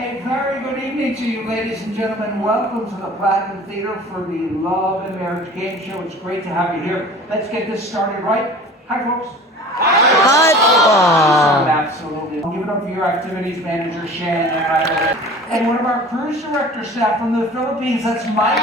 A very good evening to you, ladies and gentlemen. Welcome to the Platinum Theater for the Love and Marriage Game Show. It's great to have you here. Let's get this started right. Hi, folks. Absolutely. Give it up for your activities manager, Shannon, and one of our cruise director staff from the Philippines, that's Mike.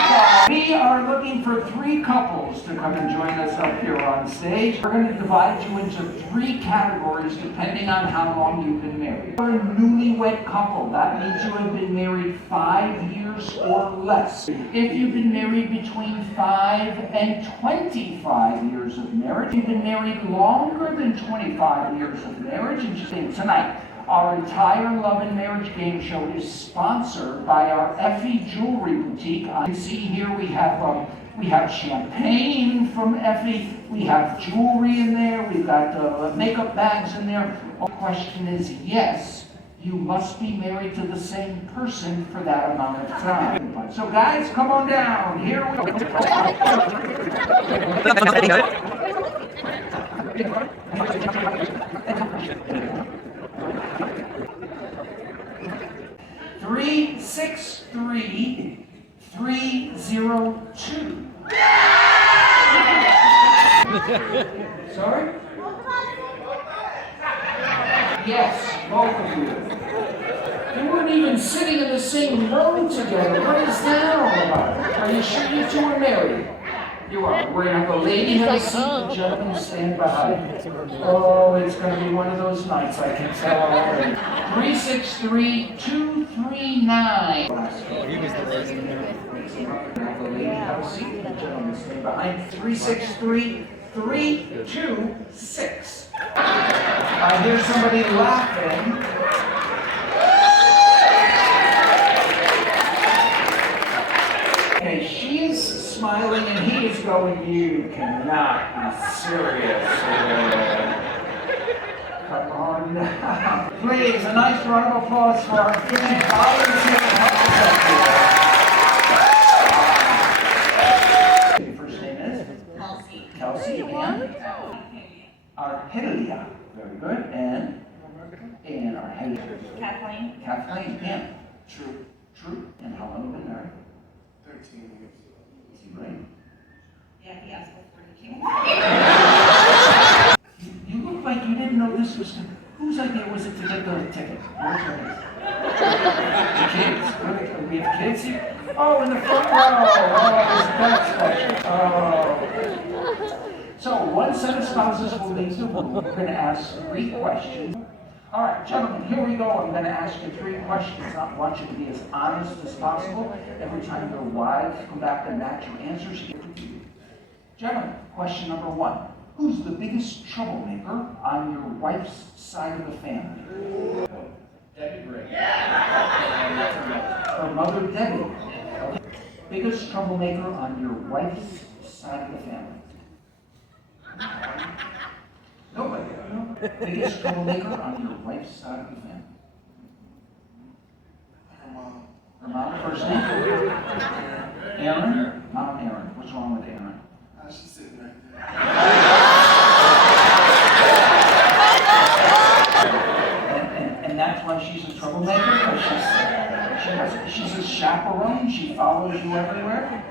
We are looking for 3 couples to come and join us up here on stage. We're going to divide you into 3 categories depending on how long you've been married. You're a newlywed couple. That means you have been married 5 years or less. If you've been married between 5 and 25 years of marriage, you've been married longer than 25 years of marriage, and just think tonight, our entire Love and Marriage Game Show is sponsored by our Effie Jewelry Boutique. You can see here we have champagne from Effie, we have jewelry in there, we've got makeup bags in there. The question is, yes, you must be married to the same person for that amount of time. So guys, come on down. Here we go. 363 302. Sorry? Yes, both of you. You weren't even sitting in the same room together. What is that all about? Are you sure you 2 are married? You are. We're going to have a lady have a seat, the gentleman stand behind. Oh, it's going to be one of those nights, I can tell already. 363 239. He was the last in there. Have the lady have a seat, the gentleman stand behind. 363 326. I hear somebody laughing. Okay, she is smiling and he is going, you cannot be serious. Come on now. Please, a nice round of applause for our volunteer couple. Your first name is? Kelsey. Kelsey and? Arhelia. Very good. And Arhelia. Kathleen. Kathleen. And? True. True. And how long have you been married? 13 years. Is he right? Yeah, he asked before he came. You look like you didn't know this was. Whose idea was it to get the ticket? Where's yours? The kids. We have kids here? Oh, in the front row. Oh, that's special. Oh. So, one set of spouses will leave the room. We're going to ask 3 questions. All right, gentlemen, here we go. I'm going to ask you 3 questions. I want you to be as honest as possible. Every time your wives come back and match your answers, you get to you. Gentlemen, question number 1. Who's the biggest troublemaker on your wife's side of the family? Debbie Gray. Her mother, Debbie. Okay. Biggest troublemaker on your wife's side of the family? Nobody. No. Biggest troublemaker on your wife's side of the family? Her mom. Her mom, first name? Aaron? Mom Aaron. What's wrong with Aaron? She's sitting right there. And that's why she's a troublemaker? Because she's a chaperone? She follows you everywhere?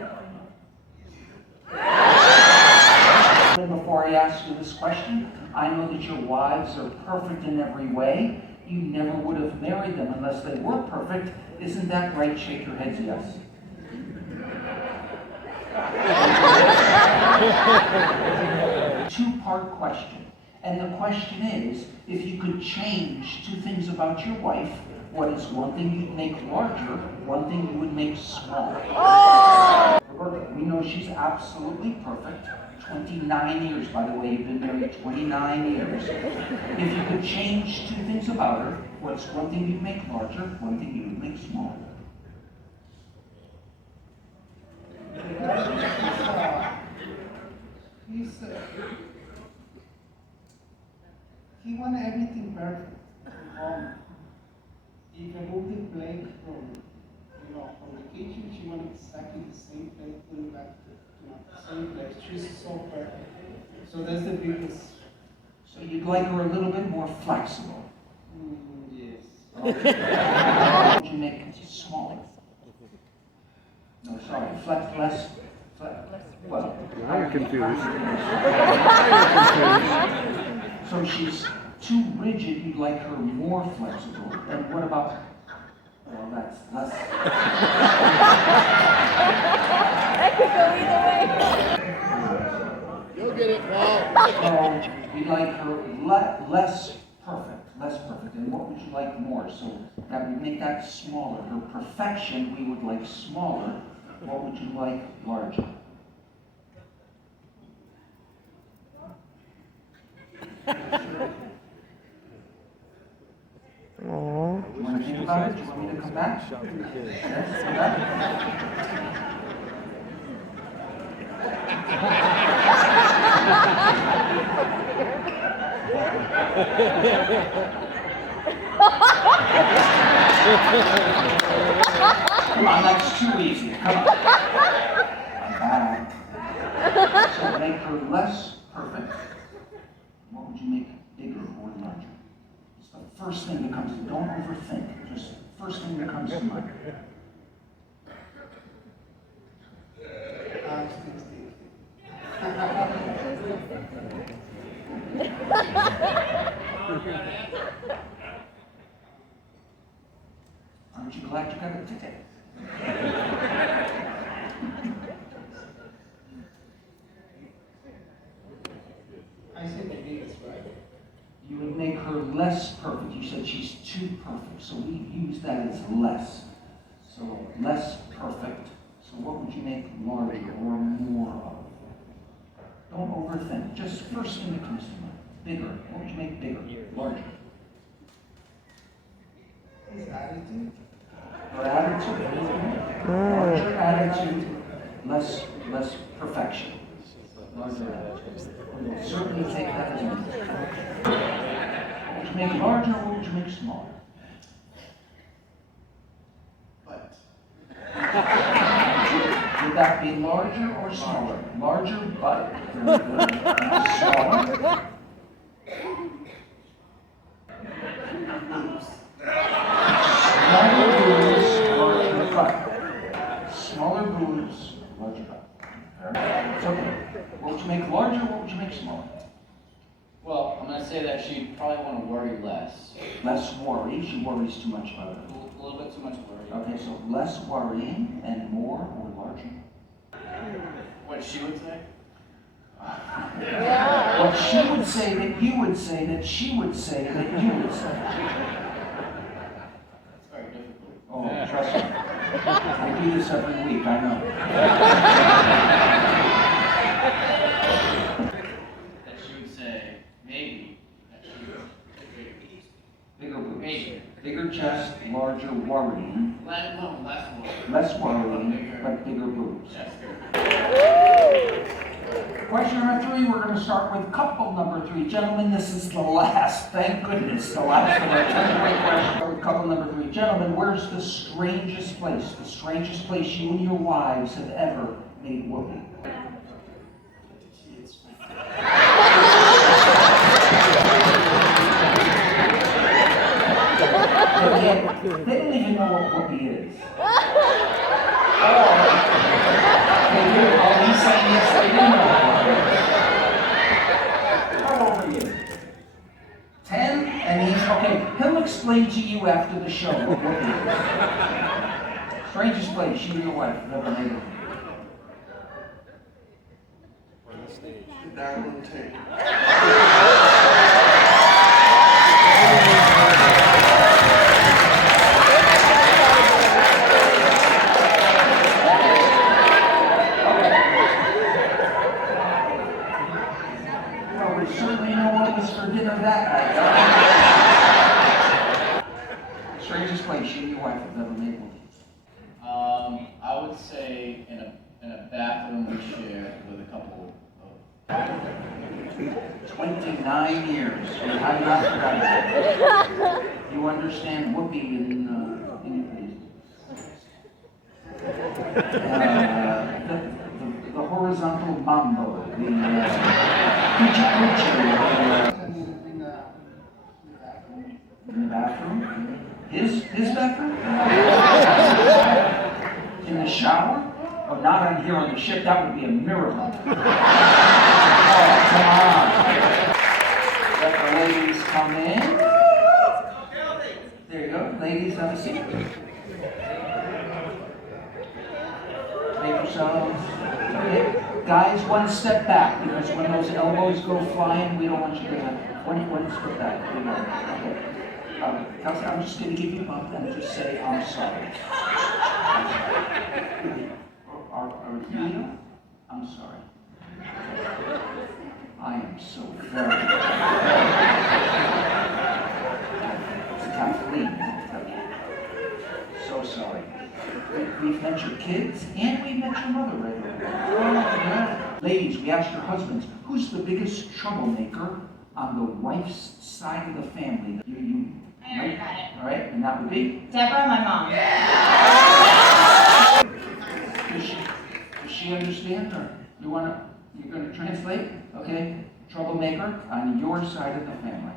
Before I ask you this question, I know that your wives are perfect in every way. You never would have married them unless they were perfect. Isn't that right? Shake your heads yes. 2-part question. And the question is, if you could change 2 things about your wife, what is one thing you'd make larger, one thing you would make smaller? Oh! Roberta, we know she's absolutely perfect. 29 years, by the way, you've been married 29 years. If you could change 2 things about her, what's one thing you'd make larger, one thing you would make smaller? He wanted everything perfect. He removed the plate from the kitchen. She wanted exactly the same plate, put it back to the same place. She's so perfect. So that's the biggest. So you'd like her a little bit more flexible. Yes. Okay. you make smaller? No, sorry, flex, less, well. Now you're confused. So she's too rigid, you'd like her more flexible. And what about, well, that's less. That could go either way. You'll get it, Paul. So you'd like her less perfect. And what would you like more? So that would make that smaller. Her perfection, we would like smaller. What would you like larger? Aww. You want to think about it? Do you want me to come back? Yes, come back. Come on, that's too easy. Come on. I'm back. So make her less perfect. What would you make bigger or larger? It's the first thing that comes to mind. Don't overthink. Just first thing that comes to mind. I'm still thinking. Aren't you glad you got a ticket? I said the biggest, right? You would make her less perfect. You said she's too perfect. So we use that as less. So less perfect. So what would you make larger or more of? Don't overthink. Just first thing that comes to mind. Bigger. What would you make bigger? Larger. His attitude. Her attitude. Larger attitude. Less perfection. Larger attitude. We'll certainly take that as one. What would you make larger? What would you make smaller? But Would that be larger or smaller? Larger butt. Very good. And smaller. Smaller boobs, larger butt. Smaller boobs, larger butt. It's okay. What would you make larger? What would you make smaller? Well, I'm going to say that she'd probably want to worry less. Less worry. She worries too much about it. A little bit too much worry. Okay, so less worrying and more or larger? What she would say? What she would say that you would say that she would say that you would say. It's very difficult. Oh, trust me. I do this every week, I know. That she would say, maybe, that she would Bigger boobs. Maybe. Bigger chest, larger worrying. less worry. Less worrying, but bigger boobs. Yes. Question number 3, we're going to start with couple number 3. Gentlemen, this is the last, thank goodness, the last of our 10-point question. With couple number 3. Gentlemen, where's the strangest place you and your wives have ever made whoopee? They don't even know what whoopee is. They do. Oh, he's saying yes, they do know. How old are you? 10? And he's, okay, he'll explain to you after the show what whoopee is. Strangest place you and your wife have ever made whoopee. the dining table. Well, we certainly know what was for dinner that night. Strangest place you and your wife have ever made whoopee. I would say in a bathroom we share with a couple of 29 years. You have not forgotten that. You understand whoopee in the horizontal mambo, the kuchi-kuchi, In the bathroom. in the bathroom. His bathroom? In the shower? Oh, not on here on the ship. That would be a miracle. Oh, come on. Let the ladies come in. There you go. Ladies, have a seat. Make yourselves. Okay. Guys, one step back, because when those elbows go flying, we don't want you to one step back. Okay. Kelsey, I'm just going to give you a bump and just say, I'm sorry. Are you? I'm sorry. I am so very It's Kathleen. So sorry. We've met your kids and we've met your mother right away. Yeah. Ladies, we asked your husbands, who's the biggest troublemaker on the wife's side of the family? You I already got it. all right, and that would be? Deborah, my mom. Does she understand, or you're gonna translate? Okay, troublemaker on your side of the family.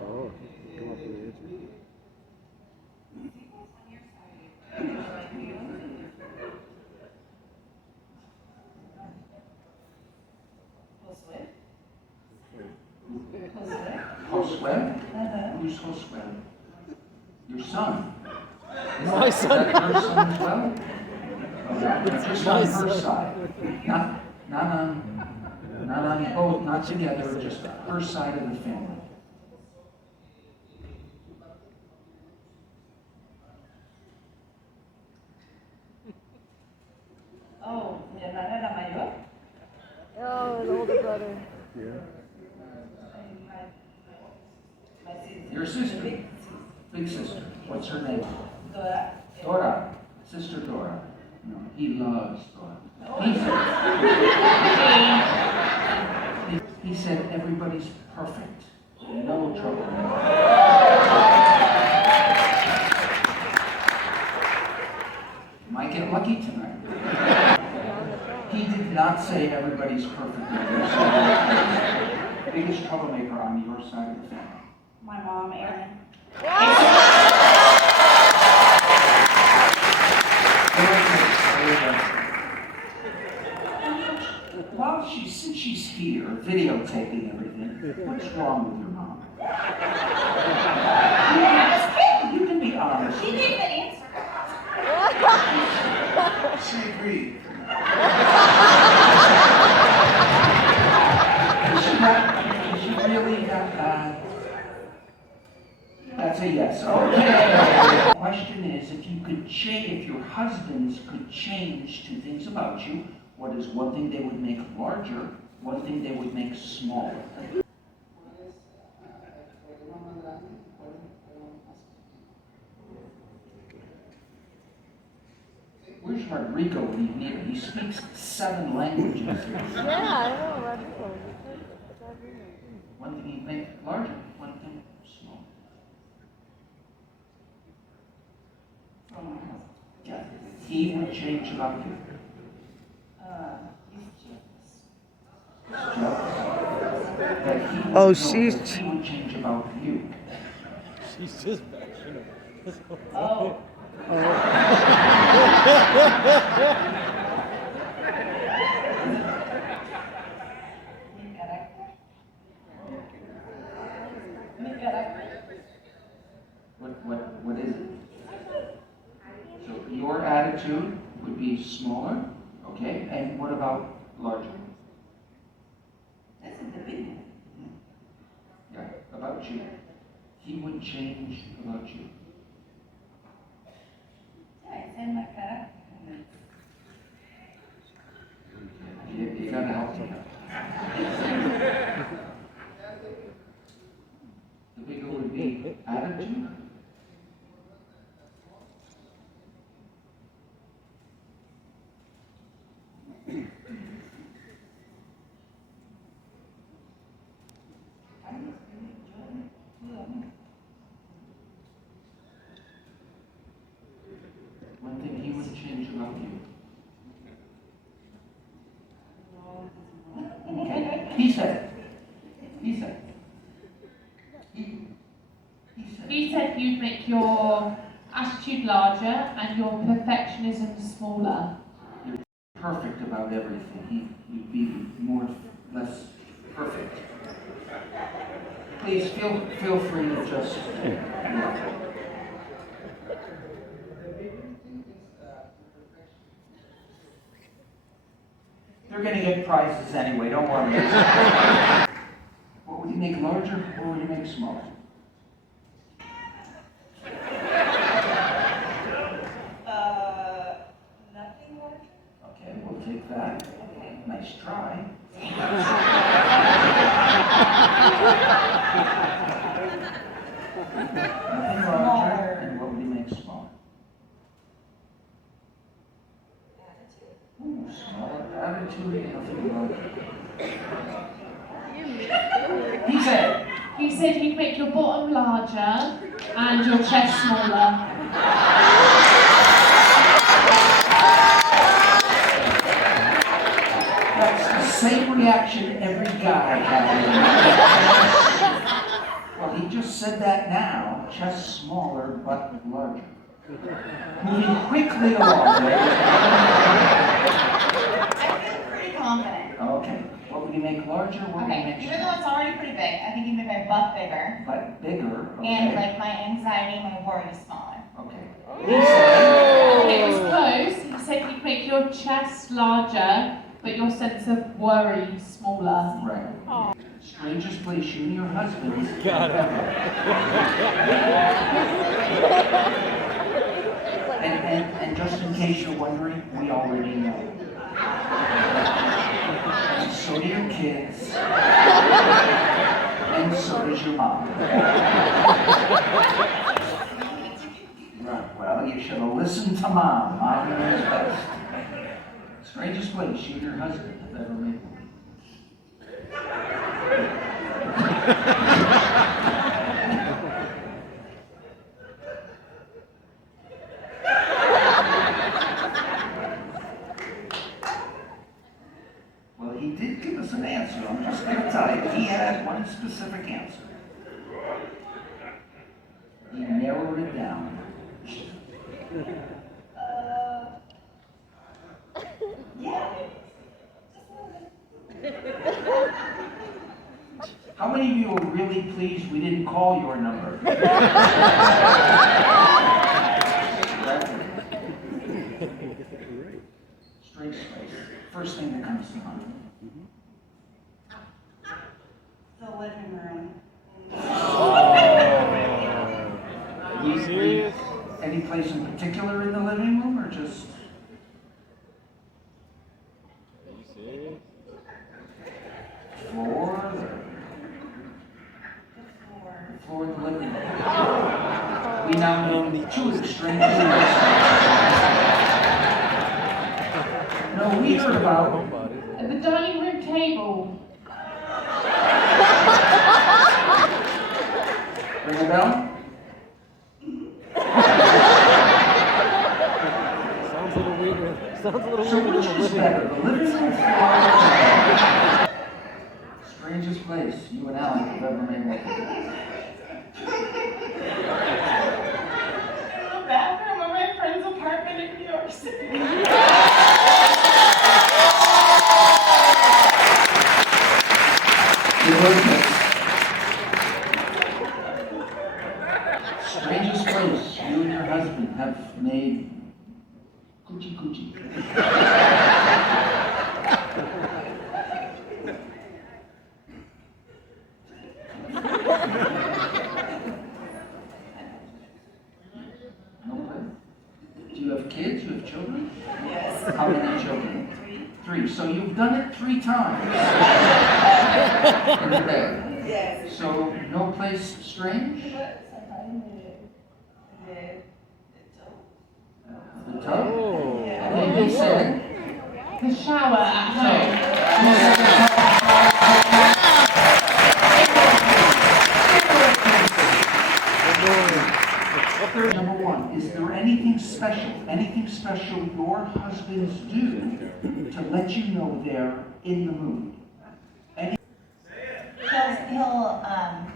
Oh, come up with an answer. Josue? Who's Josue? Your son. My Is son. that your son as well? Just on her side. Not on both, not together, just her side of the family. Oh, mi hermana era mayor. Oh, the older brother. Yeah. My sister. Your sister. Big sister. What's her name? Dora. Dora. Sister Dora. No, he loves Dora. He said everybody's perfect. No trouble. Might get lucky tonight. He did not say everybody's perfect. Biggest troublemaker on your side of the family. My mom, Erin. Well, since she's here, videotaping everything, what's wrong with your mom? You can be honest. She gave the answer. She agreed. Is she really that bad? That's a yes. Okay. The question is, if your husbands could change two things about you, what is one thing they would make larger, one thing they would make smaller? Where's Rodrigo when you need him? He speaks 7 languages. Yeah, I know, Rodrigo. One thing he'd make larger, one thing smaller. Yeah. He would change about you. Oh, she's. He would change about you. She's just bashing him. Oh. Mi carácter. What is it? So your attitude would be smaller, okay? And what about larger? This is the big one. Yeah, about you. He would change about you. Yeah, it's in my carácter. You gotta help me. The bigger would be attitude. One thing he would change about you. Okay. He's He said. He said. He said you'd make your attitude larger and your perfectionism smaller. Perfect about everything. He'd be more, less perfect. Please feel free to just. They're gonna get prizes anyway, don't worry. What would you make larger? What would you make smaller? Nothing larger? Okay, we'll take that. Okay. Nice try. Nothing larger, and what would you make smaller? Ooh, smaller attitude, nothing larger. He said he'd make your bottom larger and your chest smaller. that's the same reaction every guy has. Well, he just said that now. Chest smaller, but larger. Moving quickly along. I feel pretty confident. Okay. What would you make larger? What would you Okay, make even though it's already pretty big, I think you make my butt bigger. but bigger? Okay. And like my anxiety, my worry smaller. Okay. It was close. He said he'd make your chest larger, but your sense of worry smaller. Right. Strangest place you and your husband. Got it. And just in case you're wondering, we already know. And so do your kids. And so does your mom. Right, well, you should have listened to mom. Mom knows best. Strangest place you and your husband have ever made. Well, he did give us an answer. I'm just going to tell you. He had one specific answer. He narrowed it down. Yeah. How many of you are really pleased we didn't call your number? Straight space. First thing that comes to mind. The living room. Serious? Any place in particular in the living room, or just? Are you serious? Floor? The floor. Floor in the living room. We now need two of the strangest. No, we heard about. At the dining room table. Ring a bell? Sounds a little weird. Sounds a little So weird which in the was living better, room. the living room floor? Strangest place you and Alec have ever made love. The bathroom of my friend's apartment in New York City. Strangest place you and your husband have made coochie coochie. No way. Do you have kids? You have children? Yes. How many children? Three. So you've done it 3 times in the bed. Yes. So no place strange? The tub? Oh. And then he said, The shower at home. Number 1, is there anything special your husbands do to let you know they're in the mood? He tells he'll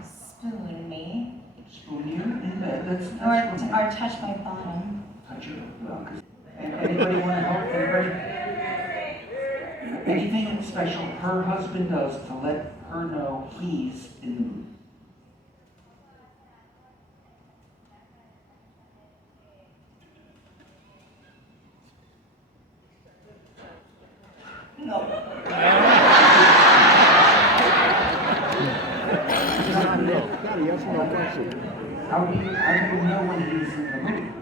spoon me. Spoon you in bed, that's Or romantic. touch my bottom. Touch your, well, 'cause- and anybody want to help, anybody? Anything special her husband does to let her know he's in the mood? No. Not a yes or no question. How do you know when he's in the mood?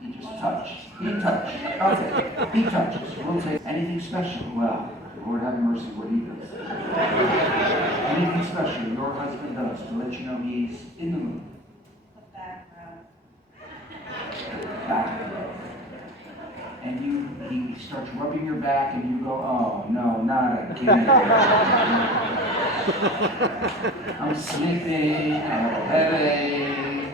He just touched. He touched. Okay. He touches. We'll say anything special. Well, Lord have mercy what he does. Anything special your husband does to let you know he's in the mood? The back rub. Back. And he starts rubbing your back and you go, oh no, not again. I'm sleeping, I have a headache,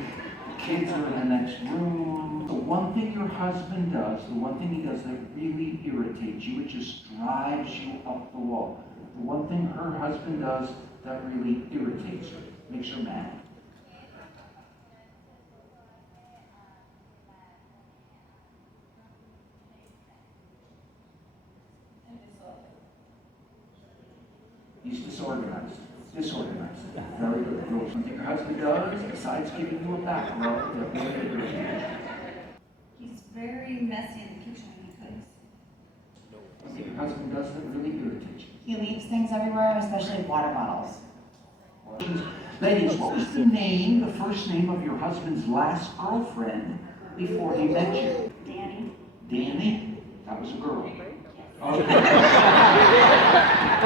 the kids are in the next room. The one thing your husband does, the one thing he does that really irritates you, it just drives you up the wall. The one thing her husband does that really irritates her, makes her mad. He's disorganized. Disorganized. Very good. Something your husband does besides giving you a back rub that really irritates you. He's very messy in the kitchen when he cooks. Something your husband does that really irritates you. He leaves things everywhere, especially water bottles. Ladies, what was the name, the first name of your husband's last girlfriend before he met you? Danny. Danny? That was a girl. Okay.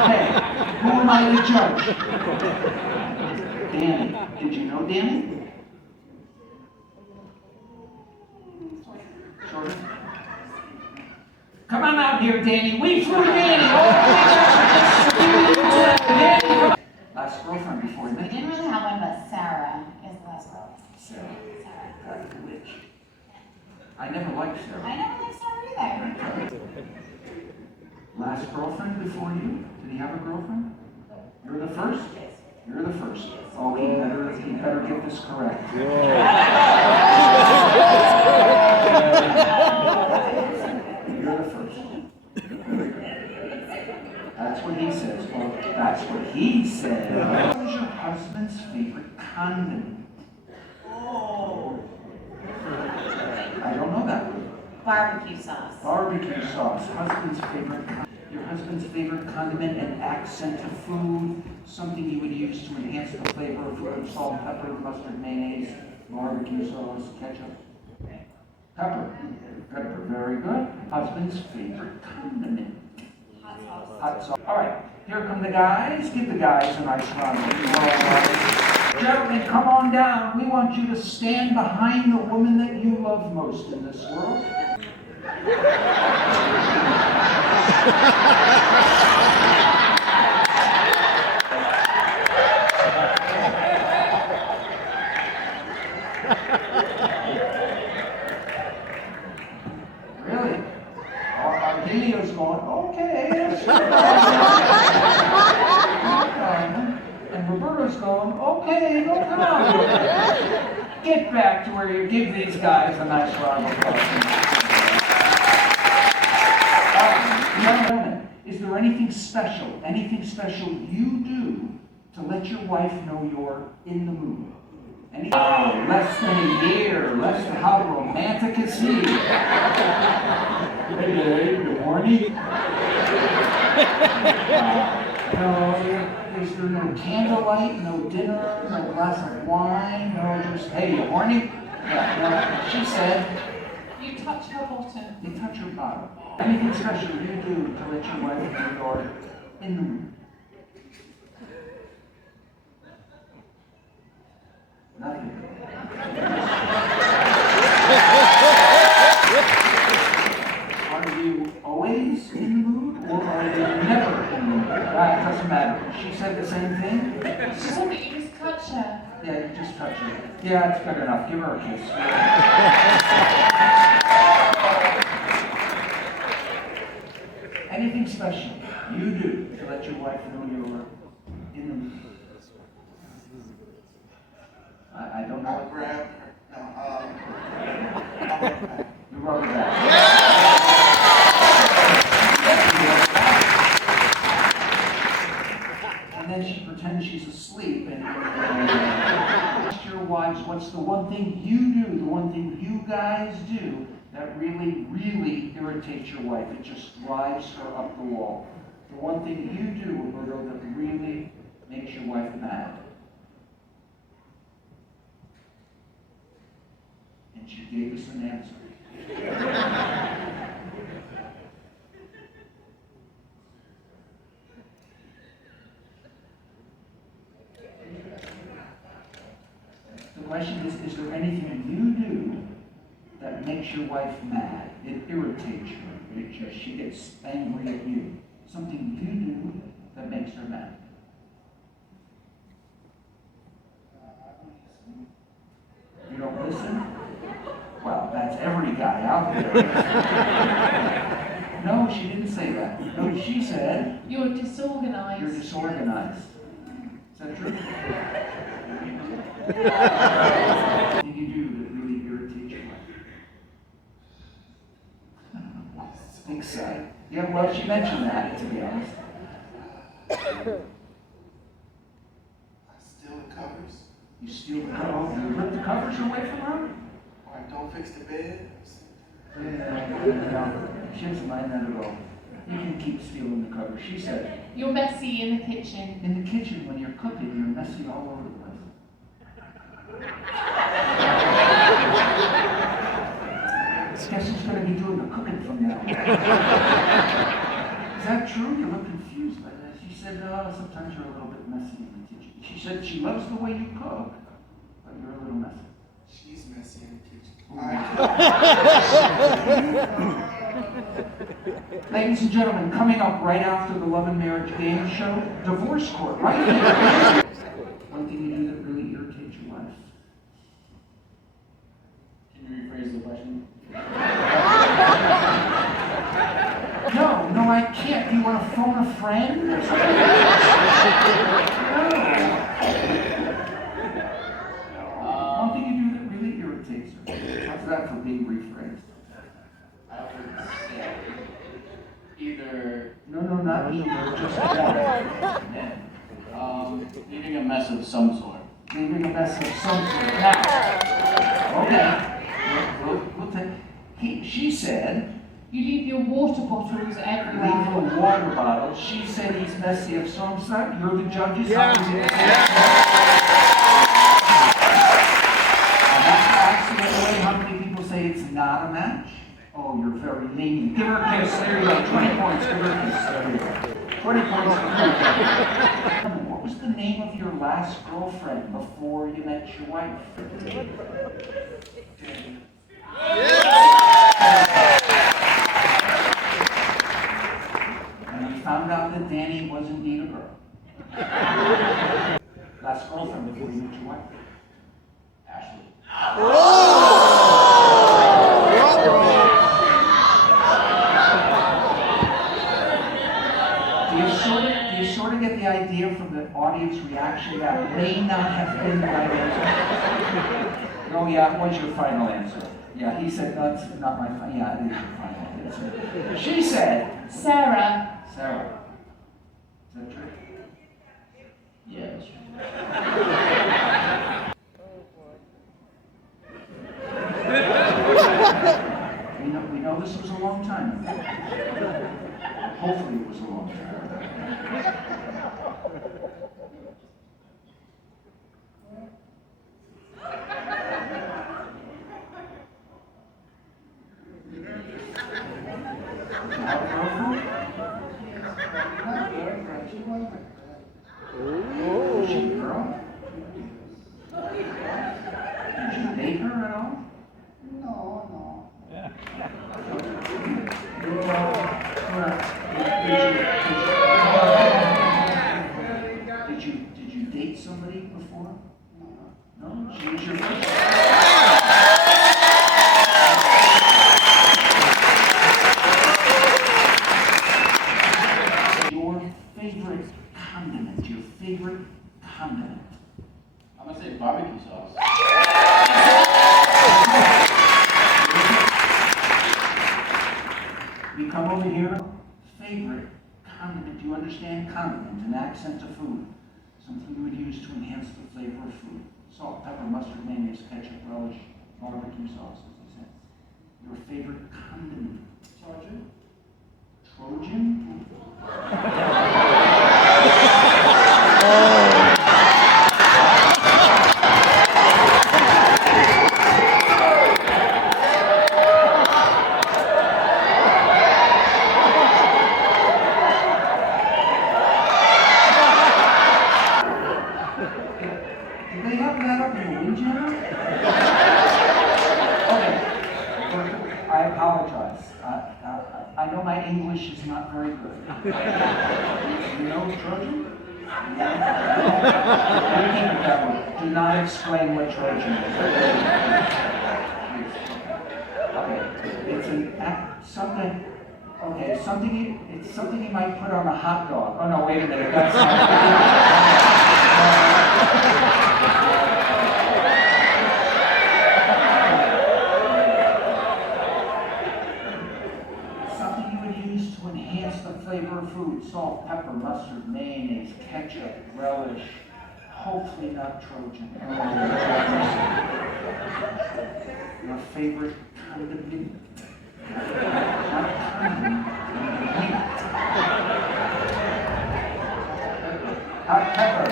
Hey, who am I to judge? Danny. Did you know Danny? Sort of. Come on out here, Danny. We flew Danny. Danny. Last girlfriend before he We met you? didn't really have one, but Sarah is the last girl. Sarah. Sarah. That's the witch. I never liked Sarah. I never liked Sarah either. Last girlfriend before you? Did he have a girlfriend? You're the first? You're the first. Oh, he better get this correct. You're the first. That's what he says. Well, that's what he said. What was your husband's favorite condiment? Oh. I don't know that word. Barbecue sauce. Barbecue sauce, your husband's favorite condiment and accent of food, something you would use to enhance the flavor of food, salt, pepper, mustard, mayonnaise, barbecue sauce, ketchup. Pepper, very good. Husband's favorite condiment. Hot sauce. Hot sauce. All right, here come the guys. Give the guys a nice round of applause. Gentlemen, come on down. We want you to stand behind the woman that you love most in this world. Really? Our video's going, okay. And Roberto's going, okay, no problem. Get back to where you give these guys a nice round of applause. Gentlemen, is there anything special you do to let your wife know you're in the mood? Wow, less than a year, how romantic is he? Hey, babe, you horny? No, is there no candlelight, no dinner, no glass of wine, no just, hey, you horny? Yeah, she said. You touch her bottom. You touch her bottom. Anything special you do to let your wife know you're in the mood? Nothing. Are you always in the mood, or are you never in the mood? That doesn't matter. She said the same thing? She said that you just touch her. Yeah, you just touch her. Yeah, it's good enough. Give her a kiss. Anything special you do to let your wife know you're in the mood? and then she pretends she's asleep. And ask your wives, what's the one thing you do, the one thing you guys do that really, really irritates your wife? It just drives her up the wall. The one thing you do, Roberto, that really makes your wife mad. And she gave us an answer. The question is there anything you do that makes your wife mad? It irritates her. She gets angry at you. Something you do that makes her mad. You don't listen? Well, that's every guy out there. No, she didn't say that. No, she said... You're disorganized. You're disorganized. Is that true? What do you do that really irritates your wife? Big sigh. Yeah, well, she mentioned that, to be honest. I steal the covers. You steal the covers? You rip the covers away from her? Or I don't fix the bed. Yeah, she doesn't mind that at all. You can keep stealing the covers. She said, You're messy in the kitchen. in the kitchen when you're cooking, you're messy all over the place. Guess who's going to be doing the cooking from now on? Is that true? You look confused by that. She said, sometimes you're a little bit messy in the kitchen. She said she loves the way you cook, but you're a little messy. She's messy in the kitchen. Ladies and gentlemen, coming up right after the Love and Marriage game show, divorce court, right here. One thing you do that really irritates your wife. Can you rephrase the question? No, I can't. Do you want to phone a friend or something? No. One thing you do that really irritates her. How's that for being rephrased? I would say either No, not either, just one. leaving a mess of some sort. Leaving a mess of some sort. Now, okay. We'll take. She said, You leave your water bottles leave everywhere. a water bottle. She said he's messy of some sort. You're the judges. Yeah. And that's the accident way. How many people say it's not a match? Oh, you're very lenient. Give her a kiss. There you go. 20 points. Give her a kiss. There you go. 20 points. What was the name of your last girlfriend before you met your wife? And we found out that Danny was indeed a girl. Last girlfriend before you met your wife? Ashley. Do you sort of get the idea from the audience reaction that may not have been the right answer? Oh yeah, what's your final answer? Yeah, he said, that's not my final, yeah, it is your final answer. She said, Sarah. Sarah. Is that true? Yeah, that's true. We know this was a long time ago. Hopefully it was a long time ago. Was she a girl? Did you date her at all? No. Did you date somebody before? No? She was your first? Your favorite condiment? I'm gonna say barbecue sauce. We come over here, favorite condiment. Do you understand condiment? An accent to food. Something you would use to enhance the flavor of food. Salt, pepper, mustard, mayonnaise, ketchup, relish, barbecue sauce, as I said. Your favorite condiment. Trojan. Trojan? Do they have that up in Louisiana? Okay, I apologize. I know my English is not very good. You know Trojan? Keep it that way. Do not explain what Trojan is. Okay, it's something. Okay, it's something you might put on a hot dog. Oh no, wait a minute. That's something you would use to enhance the flavor of food. Salt, pepper, mustard, mayonnaise, ketchup, relish. Hopefully not Trojan. Your favorite condiment. Not condiment. Hot pepper.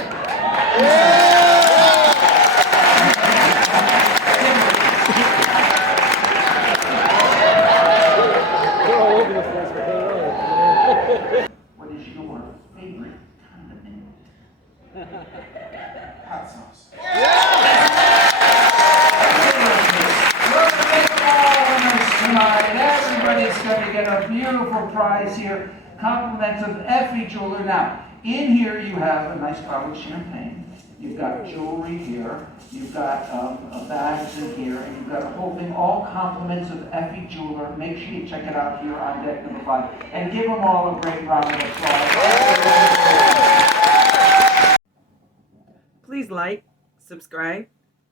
What is your favorite condiment? Hot sauce. Tonight, everybody's going to get a beautiful prize here. Compliments of Effie Jeweler. Now, in here you have a nice bottle of champagne. You've got jewelry here. You've got bags in here, and you've got a whole thing. All compliments of Effie Jeweler. Make sure you check it out here on deck number 5, and give them all a great round of applause. Please like, subscribe,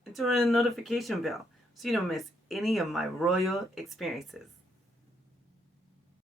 and turn on the notification bell so you don't miss any of my royal experiences.